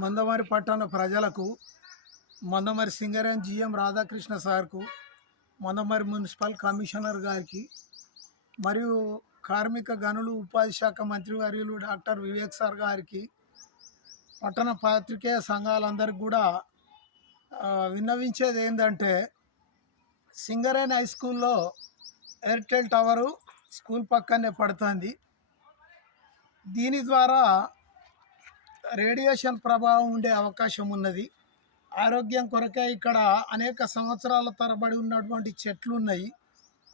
మందమరి పట్టణ ప్రజలకు, మందమరి సింగరేణి జిఎం రాధాకృష్ణ సార్కు, మందమరి మున్సిపల్ కమిషనర్ గారికి మరియు కార్మిక గనులు ఉపాధి శాఖ మంత్రివర్యులు డాక్టర్ వివేక్ సార్ గారికి, పట్టణ పాత్రికేయ సంఘాలందరికీ కూడా విన్నవించేది ఏంటంటే, సింగరేణి హై స్కూల్లో ఎయిర్టెల్ టవరు స్కూల్ పక్కనే పడుతుంది. దీని ద్వారా రేడియేషన్ ప్రభావం ఉండే అవకాశం ఉన్నది. ఆరోగ్యం కొరకే ఇక్కడ అనేక సంవత్సరాల తరబడి ఉన్నటువంటి చెట్లు ఉన్నాయి.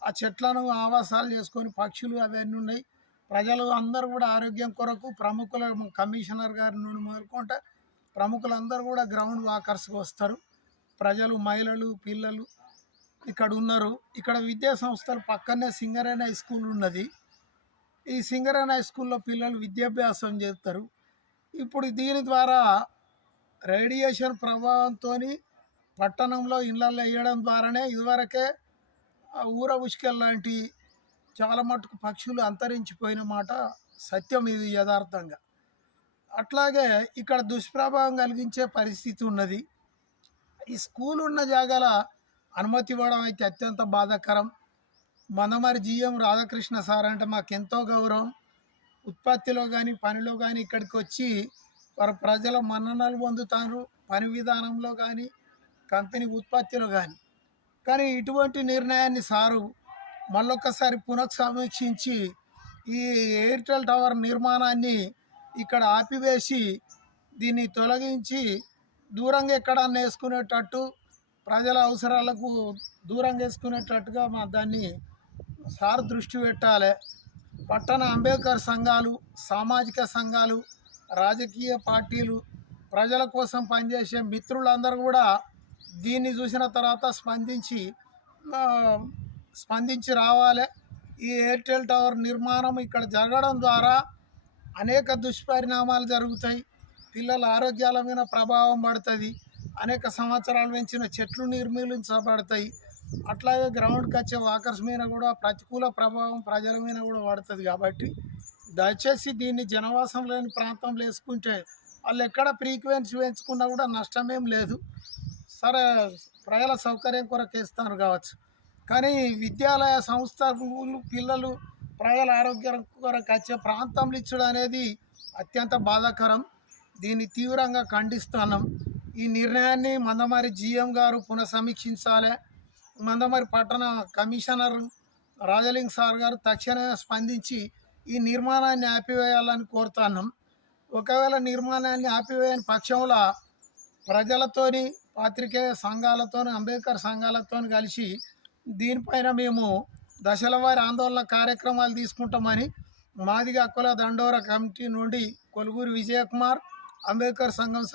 ఆ చెట్లను ఆవాసాలు చేసుకొని పక్షులు అవన్నీ ఉన్నాయి. ప్రజలు అందరూ కూడా ఆరోగ్యం కొరకు ప్రముఖుల కమిషనర్ గారి నుండి మొదలుకుంటే ప్రముఖులందరూ కూడా గ్రౌండ్ వాకర్స్కి వస్తారు. ప్రజలు, మహిళలు, పిల్లలు ఇక్కడ ఉన్నారు. ఇక్కడ విద్యా సంస్థలు పక్కనే సింగరేణి హై స్కూల్ ఉన్నది. ఈ సింగరేణి హై స్కూల్లో పిల్లలు విద్యాభ్యాసం చేస్తారు. ఇప్పుడు దీని ద్వారా రేడియేషన్ ప్రభావంతో పట్టణంలో ఇళ్ళల్లో వేయడం ద్వారానే ఇదివరకే ఊర ఉష్కెల్ లాంటి చాలా మటుకు పక్షులు అంతరించిపోయిన మాట సత్యం. ఇది యథార్థంగా. అట్లాగే ఇక్కడ దుష్ప్రభావం కలిగించే పరిస్థితి ఉన్నది. ఈ స్కూల్ ఉన్న జాగాల అనుమతి ఇవ్వడం అయితే అత్యంత బాధాకరం. మందమరి జిఎం రాధాకృష్ణ సార్ అంటే మాకెంతో గౌరవం. ఉత్పత్తిలో కానీ పనిలో కానీ ఇక్కడికి వచ్చి వారు ప్రజల మన్ననలు పొందుతారు, పని విధానంలో కానీ కంపెనీ ఉత్పత్తిలో కానీ ఇటువంటి నిర్ణయాన్ని సారు మళ్ళొక్కసారి పునఃసమీక్షించి ఈ ఎయిర్టెల్ టవర్ నిర్మాణాన్ని ఇక్కడ ఆపివేసి దీన్ని తొలగించి దూరంగా ఎక్కడన్నా వేసుకునేటట్టు, ప్రజల అవసరాలకు దూరంగా వేసుకునేటట్టుగా దాన్ని సార్ దృష్టి పెట్టాలి. పట్టణ అంబేద్కర్ సంఘాలు, సామాజిక సంఘాలు, రాజకీయ పార్టీలు, ప్రజల కోసం పనిచేసే మిత్రులందరూ కూడా దీన్ని చూసిన తర్వాత స్పందించి రావాలి. ఈ ఎయిర్టెల్ టవర్ నిర్మాణం ఇక్కడ జరగడం ద్వారా అనేక దుష్పరిణామాలు జరుగుతాయి. పిల్లల ఆరోగ్యాల మీద ప్రభావం పడుతుంది. అనేక సంవత్సరాలు పెంచిన చెట్లు నిర్మూలించబడతాయి. అట్లాగే గ్రౌండ్కి వచ్చే వాకర్స్ మీద కూడా ప్రతికూల ప్రభావం ప్రజల మీద కూడా పడుతుంది. కాబట్టి దయచేసి దీన్ని జనవాసం లేని ప్రాంతంలో వేసుకుంటే వాళ్ళు ఎక్కడ ఫ్రీక్వెన్సీ పెంచుకున్నా కూడా నష్టమేం లేదు. సరే, ప్రజల సౌకర్యం కొరకు వేస్తారు కావచ్చు, కానీ విద్యాలయ సంస్థలు పిల్లలు ప్రజల ఆరోగ్యం కొరకు వచ్చే ప్రాంతంలో ఇచ్చడం అనేది అత్యంత బాధాకరం. దీన్ని తీవ్రంగా ఖండిస్తున్నాం. ఈ నిర్ణయాన్ని మందమరి జిఎం గారు పునఃసమీక్షించాలి. మందమరి పట్టణ కమిషనర్ రాజలింగ్ సార్ గారు తక్షణమే స్పందించి ఈ నిర్మాణాన్ని ఆపివేయాలని కోరుతున్నాం. ఒకవేళ నిర్మాణాన్ని ఆపివేయని పక్షంలో ప్రజలతోని, పాత్రికేయ సంఘాలతోని, అంబేద్కర్ సంఘాలతో కలిసి దీనిపైన మేము దశల వారి ఆందోళన కార్యక్రమాలు తీసుకుంటామని మాదిగ హక్కుల దండోర కమిటీ నుండి కొలుగురి విజయకుమార్, అంబేద్కర్ సంఘం